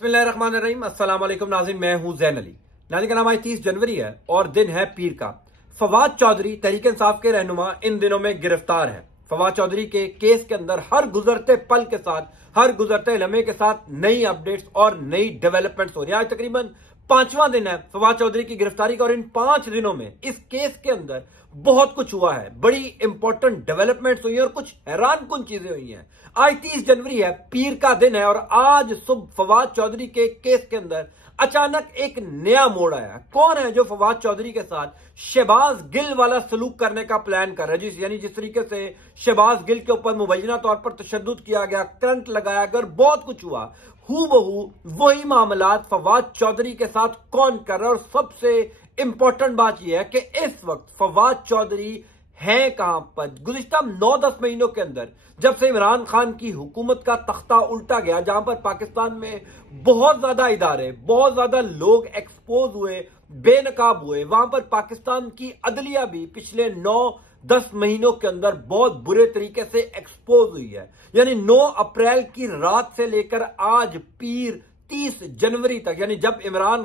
बिस्मिल्लाहिर्रहमानिर्रहीम। अस्सलाम वालेकुम नाज़रीन, मैं हूं जैन अली। नाज़रीन का नाम आज 30 जनवरी है और दिन है पीर का। फवाद चौधरी तहरीक इंसाफ के रहनुमा इन दिनों में गिरफ्तार है। फवाद चौधरी के केस के अंदर हर गुजरते पल के साथ, हर गुजरते लम्हे के साथ नई अपडेट्स और नई डेवलपमेंट्स हो रही है। आज तकरीबन 5वां दिन है फवाद चौधरी की गिरफ्तारी का और इन 5 दिनों में इस केस के अंदर बहुत कुछ हुआ है। बड़ी इंपॉर्टेंट डेवलपमेंट्स हुई है और कुछ हैरानकुन चीजें हुई हैं। आज 30 जनवरी है, पीर का दिन है और आज सुबह फवाद चौधरी के केस के अंदर अचानक एक नया मोड़ आया। कौन है जो फवाद चौधरी के साथ शहबाज गिल वाला सलूक करने का प्लान कर रहा है? यानी जिस तरीके से शहबाज गिल के ऊपर मुबैना तौर पर तशद्दुद किया गया, करंट लगाया गया, बहुत कुछ हुआ, हूबहू वही मामलात फवाद चौधरी के साथ कौन कर रहा है। और सबसे इंपॉर्टेंट बात यह है कि इस वक्त फवाद चौधरी हैं कहां पर? गुज़िश्ता 9-10 महीनों के अंदर जब से इमरान खान की हुकूमत का तख्ता उल्टा गया, जहां पर पाकिस्तान में बहुत ज्यादा इदारे, बहुत ज्यादा लोग एक्सपोज हुए, बेनकाब हुए, वहां पर पाकिस्तान की अदलिया भी पिछले 9-10 महीनों के अंदर बहुत बुरे तरीके से एक्सपोज हुई है। यानी 9 अप्रैल की रात से लेकर आज पीर 30 जनवरी तक, यानी जब इमरान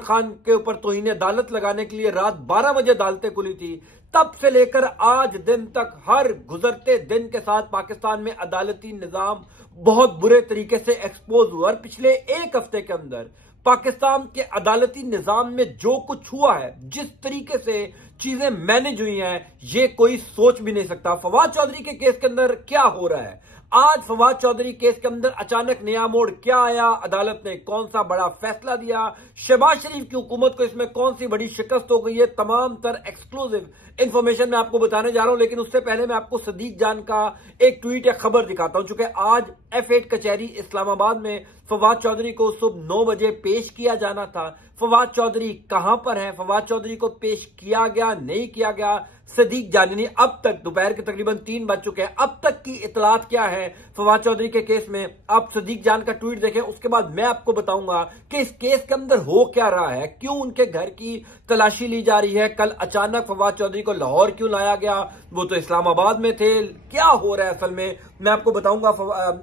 खान के ऊपर तौहीन अदालत लगाने के लिए रात 12 बजे अदालतें खुली थी, तब से लेकर आज दिन तक हर गुजरते दिन के साथ पाकिस्तान में अदालती निजाम बहुत बुरे तरीके से एक्सपोज हुआ। और पिछले एक हफ्ते के अंदर पाकिस्तान के अदालती निजाम में जो कुछ हुआ है, जिस तरीके से चीजें मैनेज हुई हैं, ये कोई सोच भी नहीं सकता। फवाद चौधरी के केस के अंदर क्या हो रहा है? आज फवाद चौधरी केस के अंदर अचानक नया मोड़ क्या आया? अदालत ने कौन सा बड़ा फैसला दिया? शहबाज शरीफ की हुकूमत को इसमें कौन सी बड़ी शिकस्त हो गई है? तमाम तर एक्सक्लूसिव इंफॉर्मेशन मैं आपको बताने जा रहा हूं, लेकिन उससे पहले मैं आपको सदीक जान का एक ट्वीट या खबर दिखाता हूं। चूंकि आज F8 कचहरी इस्लामाबाद में फवाद चौधरी को सुबह 9 बजे पेश किया जाना था। फवाद चौधरी कहां पर है? फवाद चौधरी को पेश किया गया, नहीं किया गया? सदीक जानी अब तक दोपहर के तकरीबन 3 बज चुके हैं, अब तक की इतलात क्या है फवाद चौधरी के केस में? आप सदीक जान का ट्वीट देखें, उसके बाद मैं आपको बताऊंगा कि इस केस के अंदर हो क्या रहा है, क्यों उनके घर की तलाशी ली जा रही है, कल अचानक फवाद चौधरी को लाहौर क्यों लाया गया, वो तो इस्लामाबाद में थे, क्या हो रहा है असल में मैं आपको बताऊंगा।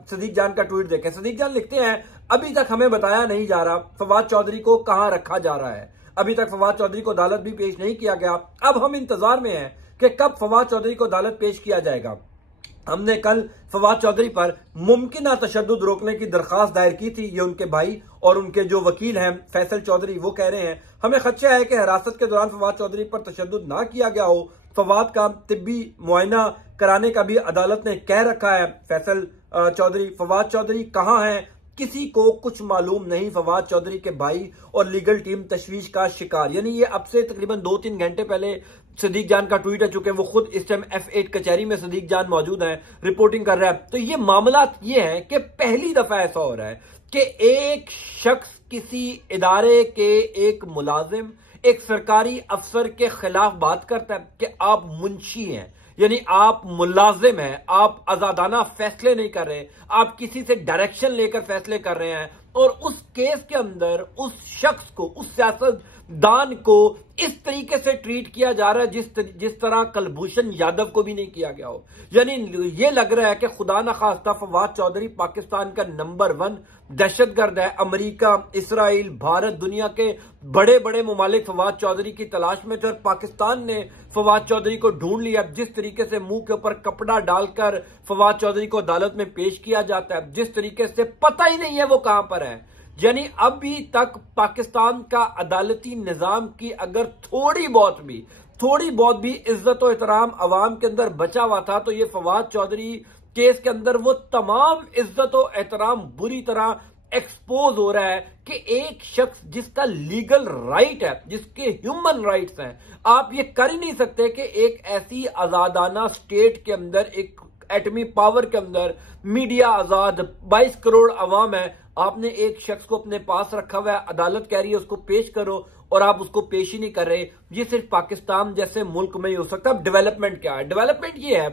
सदीक जान का ट्वीट देखें। सदीक जान लिखते हैं, अभी तक हमें बताया नहीं जा रहा फवाद चौधरी को कहां रखा जा रहा है। अभी तक फवाद चौधरी को अदालत भी पेश नहीं किया गया। अब हम इंतजार में हैं कि कब फवाद चौधरी को अदालत पेश किया जाएगा। हमने कल फवाद चौधरी पर मुमकिन तशद्दुद रोकने की दरखास्त दायर की थी। ये उनके भाई और उनके जो वकील हैं फैसल चौधरी, वो कह रहे हैं हमें खदशा है कि हिरासत के दौरान फवाद चौधरी पर तशद्दुद ना किया गया हो। फवाद का तिब्बी मुआयना कराने का भी अदालत ने कह रखा है। फैसल चौधरी, फवाद चौधरी कहां हैं? किसी को कुछ मालूम नहीं। फवाद चौधरी के भाई और लीगल टीम तशवीश का शिकार। यानी ये अब से तकरीबन 2-3 घंटे पहले सदीक जान का ट्वीट आ चुके हैं। वो खुद इस टाइम F8 कचहरी में सदीक जान मौजूद है, रिपोर्टिंग कर रहा है। तो ये मामला ये है कि पहली दफा ऐसा हो रहा है कि एक शख्स किसी इदारे के एक मुलाजिम, एक सरकारी अफसर के खिलाफ बात करता है कि आप मुंशी हैं, यानी आप मुलाजिम हैं, आप आजादाना फैसले नहीं कर रहे, आप किसी से डायरेक्शन लेकर फैसले कर रहे हैं। और उस केस के अंदर उस शख्स को, उस सियासतदान को इस तरीके से ट्रीट किया जा रहा है जिस तरह कुलभूषण यादव को भी नहीं किया गया हो। यानी ये लग रहा है कि खुदा न खास्ता फवाद चौधरी पाकिस्तान का नंबर 1 दहशतगर्द है। अमेरिका, इसराइल, भारत, दुनिया के बड़े बड़े मुमालिक फवाद चौधरी की तलाश में थे और पाकिस्तान ने फवाद चौधरी को ढूंढ लिया। जिस तरीके से मुंह के ऊपर कपड़ा डालकर फवाद चौधरी को अदालत में पेश किया जाता है, जिस तरीके से पता ही नहीं है वो कहां पर है। यानी अभी तक पाकिस्तान का अदालती निजाम की अगर थोड़ी बहुत भी इज्जत और एहतराम अवाम के अंदर बचा हुआ था, तो ये फवाद चौधरी केस के अंदर वो तमाम इज्जत और एहतराम बुरी तरह एक्सपोज हो रहा है कि एक शख्स जिसका लीगल राइट है, जिसके ह्यूमन राइट्स हैं, आप ये कर ही नहीं सकते कि एक ऐसी आजादाना स्टेट के अंदर, एक एटमी पावर के अंदर मीडिया आजाद, 22 करोड़ अवाम है, आपने एक शख्स को अपने पास रखा हुआ है, अदालत कह रही है उसको पेश करो और आप उसको पेश ही नहीं कर रहे। ये सिर्फ पाकिस्तान जैसे मुल्क में ही हो सकता है। अब डेवलपमेंट क्या है? डेवलपमेंट ये है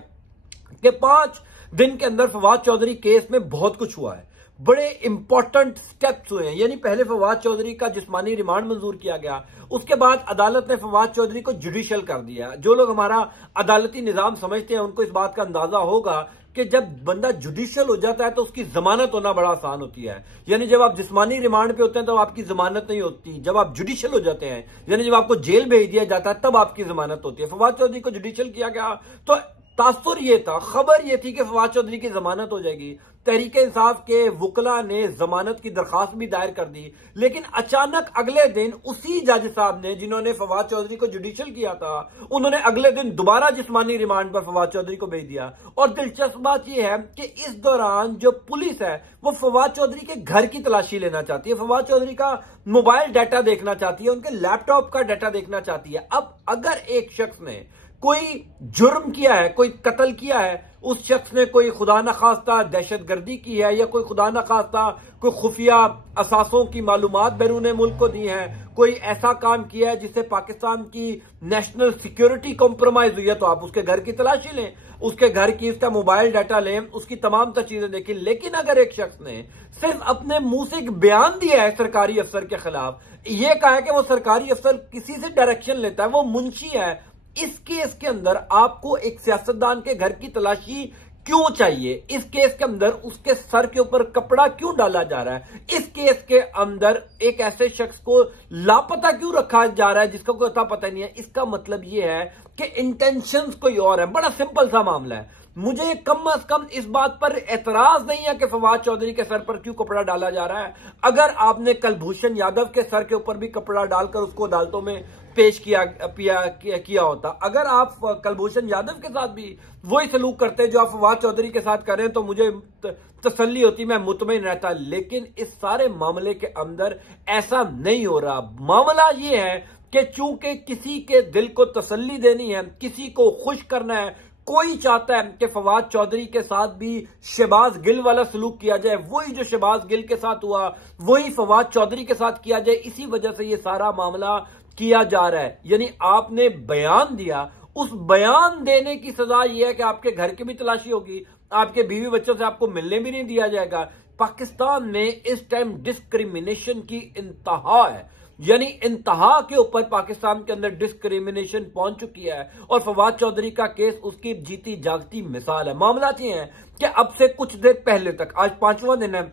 कि 5 दिन के अंदर फवाद चौधरी केस में बहुत कुछ हुआ है, बड़े इंपॉर्टेंट स्टेप्स हुए हैं। यानी पहले फवाद चौधरी का जिस्मानी रिमांड मंजूर किया गया, उसके बाद अदालत ने फवाद चौधरी को जुडिशियल कर दिया। जो लोग हमारा अदालती निजाम समझते हैं उनको इस बात का अंदाजा होगा कि जब बंदा जुडिशियल हो जाता है तो उसकी जमानत होना बड़ा आसान होती है। यानी जब आप जिस्मानी रिमांड पे होते हैं तो आपकी जमानत नहीं होती, जब आप जुडिशियल हो जाते हैं यानी जब आपको जेल भेज दिया जाता है तब आपकी जमानत होती है। फवाद चौधरी को जुडिशियल किया गया तो तासुर ये था, खबर ये थी कि फवाद चौधरी की जमानत हो जाएगी। तहरीक इंसाफ के वुकला ने जमानत की दरखास्त भी दायर कर दी, लेकिन अचानक अगले दिन उसी जज साहब ने जिन्होंने फवाद चौधरी को जुडिशियल किया था, उन्होंने अगले दिन दोबारा जिस्मानी रिमांड पर फवाद चौधरी को भेज दिया। और दिलचस्प बात यह है कि इस दौरान जो पुलिस है वो फवाद चौधरी के घर की तलाशी लेना चाहती है, फवाद चौधरी का मोबाइल डाटा देखना चाहती है, उनके लैपटॉप का डाटा देखना चाहती है। अब अगर एक शख्स ने कोई जुर्म किया है, कोई कत्ल किया है, उस शख्स ने कोई खुदा न खास्ता दहशतगर्दी की है या कोई खुदा न खास्ता कोई खुफिया असासों की मालूमात बैरून मुल्क को दी है, कोई ऐसा काम किया है जिससे पाकिस्तान की नेशनल सिक्योरिटी कॉम्प्रोमाइज हुई है, तो आप उसके घर की तलाशी लें, उसके घर की उसका मोबाइल डाटा लें, उसकी तमाम चीजें देखें। लेकिन अगर एक शख्स ने सिर्फ अपने मुंह से एक बयान दिया है सरकारी अफसर के खिलाफ, यह कहा है कि वो सरकारी अफसर किसी से डायरेक्शन लेता है, वो मुंशी है, इस केस के अंदर आपको एक सियासतदान के घर की तलाशी क्यों चाहिए? इस केस के अंदर उसके सर के ऊपर कपड़ा क्यों डाला जा रहा है? इस केस के अंदर एक ऐसे शख्स को लापता क्यों रखा जा रहा है जिसका कोई पता नहीं है? इसका मतलब यह है कि इंटेंशंस कोई और है। बड़ा सिंपल सा मामला है। मुझे कम से कम इस बात पर एतराज नहीं है कि फवाद चौधरी के सर पर क्यों कपड़ा डाला जा रहा है। अगर आपने कुलभूषण यादव के सर के ऊपर भी कपड़ा डालकर उसको अदालतों में पेश किया होता, अगर आप कुलभूषण यादव के साथ भी वही सलूक करते जो आप फवाद चौधरी के साथ करें तो मुझे तसल्ली होती, मैं मुतमईन रहता। लेकिन इस सारे मामले के अंदर ऐसा नहीं हो रहा। मामला यह है कि चूंकि किसी के दिल को तसल्ली देनी है, किसी को खुश करना है, कोई चाहता है कि फवाद चौधरी के साथ भी शहबाज गिल वाला सलूक किया जाए, वही जो शहबाज गिल के साथ हुआ वही फवाद चौधरी के साथ किया जाए। इसी वजह से ये सारा मामला किया जा रहा है। यानी आपने बयान दिया, उस बयान देने की सजा यह है कि आपके घर की भी तलाशी होगी, आपके बीवी बच्चों से आपको मिलने भी नहीं दिया जाएगा। पाकिस्तान में इस टाइम डिस्क्रिमिनेशन की इंतहा है, यानी इंतहा के ऊपर पाकिस्तान के अंदर डिस्क्रिमिनेशन पहुंच चुकी है और फवाद चौधरी का केस उसकी जीती जागती मिसाल है। मामला ये है कि अब से कुछ देर पहले तक, आज 5वां दिन है,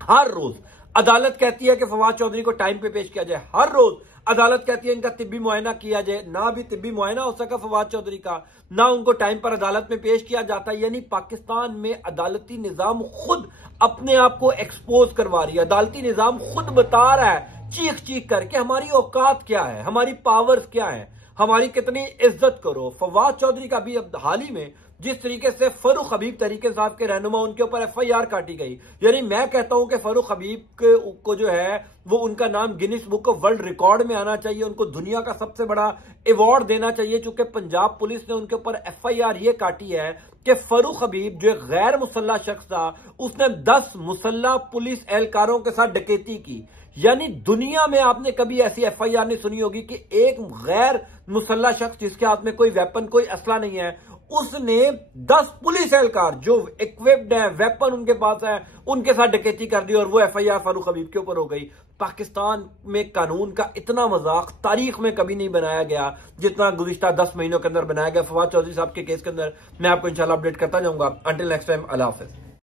हर रोज अदालत कहती है कि फवाद चौधरी को टाइम पे पेश किया जाए, हर रोज अदालत कहती है इनका तिब्बी मुआयना किया जाए, ना भी तिब्बी मुआयना हो सका फवाद चौधरी का, ना उनको टाइम पर अदालत में पेश किया जाता। यानी पाकिस्तान में अदालती निजाम खुद अपने आप को एक्सपोज करवा रही है। अदालती निजाम खुद बता रहा है चीख चीख करके हमारी औकात क्या है, हमारी पावर्स क्या है, हमारी कितनी इज्जत करो। फवाद चौधरी का भी अब हाल ही में जिस तरीके से फरूख हबीब तरीके साहब के रहनुमा उनके ऊपर FIR काटी गई, यानी मैं कहता हूं कि फरूख हबीब को जो है वो उनका नाम Guinness book of world record में आना चाहिए, उनको दुनिया का सबसे बड़ा अवार्ड देना चाहिए। चूंकि पंजाब पुलिस ने उनके ऊपर FIR ये काटी है कि फरूख हबीब जो एक गैर मुसल्ला शख्स था, उसने 10 मुसल्ला पुलिस एहलकारों के साथ डकैती की। यानी दुनिया में आपने कभी ऐसी FIR नहीं सुनी होगी कि एक गैर मुसल्ला शख्स जिसके हाथ में कोई वेपन, कोई असला नहीं है, उसने 10 पुलिस एहलकार जो इक्विप्ड है, वेपन उनके पास है, उनके साथ डकैती कर दी और वो FIR फारूक हबीब के ऊपर हो गई। पाकिस्तान में कानून का इतना मजाक तारीख में कभी नहीं बनाया गया जितना गुज़िश्ता 10 महीनों के अंदर बनाया गया फवाद चौधरी साहब के केस के अंदर। मैं आपको इंशाल्लाह अपडेट करता जाऊंगा। अंटिल नेक्स्ट टाइम, अल्लाह हाफिज।